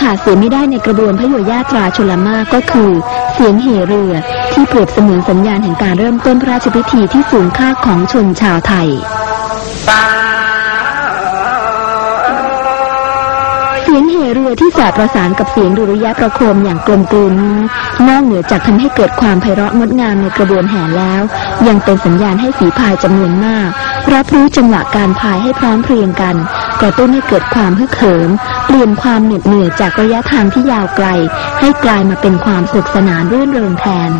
ขาดเสียไม่ได้ในกระบวนพระโยญาตราชลมาก็คือ เสียงเหเรือที่เปรียบเสมือนสัญญาณแห่งการเริ่มต้นพระราชพิธีที่สูงค่าของชนชาวไทย เสียงเหเรือที่สอดประสานกับเสียงดุริยประโคมอย่างกลมกลืนนี้นอกเหนือจากทำให้เกิดความไพเราะงดงามในกระบวนแห่แล้ว ยังเป็นสัญญาณให้ฝีพายจำนวนมาก รับรู้จังหวะการพายให้พร้อมเพรียงกัน กระตุ้นให้เกิดความฮึกเหิม เปลี่ยนความเหน็ดเหนื่อยจากระยะทางที่ยาวไกล ให้กลายมาเป็นความสนุขสนานรื่นเริงแทน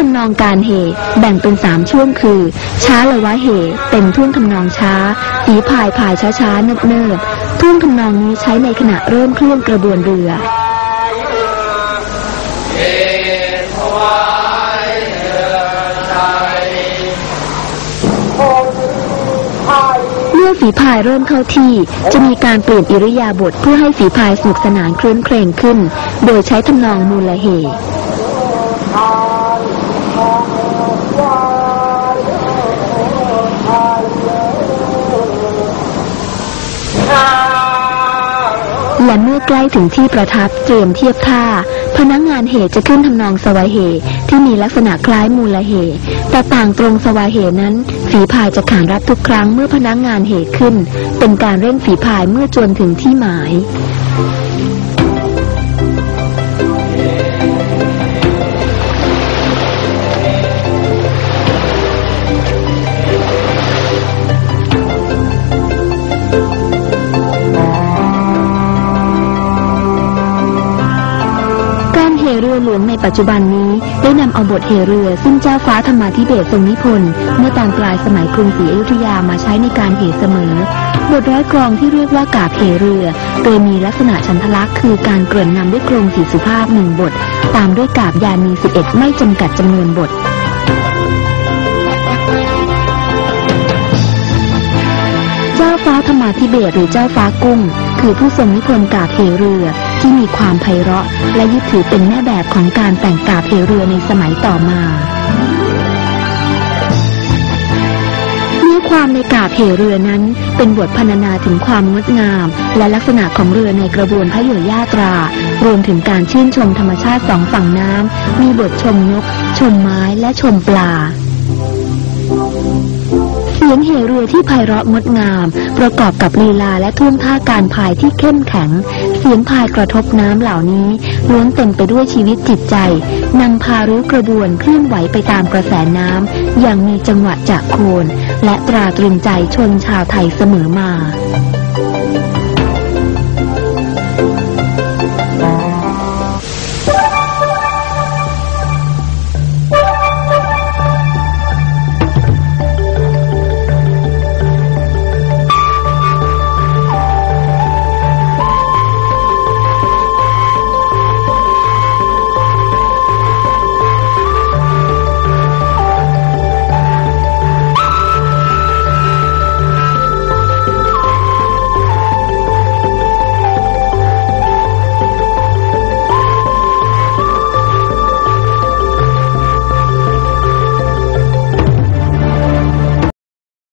ทำนองการเหแบ่งเป็นสามช่วงคือ ช้าละวะเหเป็นท่วงทำนองช้าฝีพายพายช้าช้าๆเนิบเนิบๆท่วงทำนองนี้ใช้ในขณะเริ่มเคลื่อนกระบวนเรือเมื่อฝีพายเริ่มเข้าที่จะมีการเปลี่ยนอิริยาบถเพื่อให้ฝีพายสนุกสนานคลื้นเครงขึ้น โดยใช้ทำนองมูลเหตุ และเมื่อใกล้ถึงที่ประทับเตรียมเทียบท่า พนักงานเหตุจะขึ้นทำนองสวายเหตุที่มีลักษณะคล้ายมูลเหตุแต่ต่างตรงสวายเหตุนั้น ฝีพายจะขานรับทุกครั้งเมื่อพนักงานเหตุขึ้น เป็นการเร่งฝีพายเมื่อจนถึงที่หมาย เหเรือหลวงในปัจจุบันนี้ได้นำเอาบทเหเรือซึ่งเจ้าฟ้าธรรมาธิเบศทรงนิพนธ์เมื่อตอนปลายสมัยกรุงศรีอยุธยามาใช้ในการเหเสมอ บทร้อยกรองที่เรียกว่ากาบเหเรือ โดยมีลักษณะชันทลักษณ์คือการเกริ่นนำด้วยกรงสีสุภาพหนึ่งบท ตามด้วยกาบยานี11ไม่จำกัดจำนวนบทเจ้าฟ้าธรรมาธิเบศหรือเจ้าฟ้ากุ้ง คือผู้ทรงนิพนธ์กาบเหเรือที่มีความไพเราะ และยึดถือเป็นแม่แบบของการแต่งกาบเหเรือในสมัยต่อมาเนื้อความในกาบเหเรือนั้น เป็นบทพรรณนาถึงความงดงาม และลักษณะของเรือในกระบวนพระโยญาตรา รวมถึงการชื่นชมธรรมชาติสองฝั่งน้ำมีบทชมนก ชมไม้และชมปลา สียงเหเรือที่ไพเราะงดงาม ประกอบกับลีลาและท่วงท่าการพายที่เข้มแข็ง เสียงพายกระทบน้ำเหล่านี้ล้วนเต็มไปด้วยชีวิตจิตใจนำพารู้กระบวนเคลื่อนไหวไปตามกระแสน้ำอย่างมีจังหวะจากโคน และตราตรึงใจชนชาวไทยเสมอมา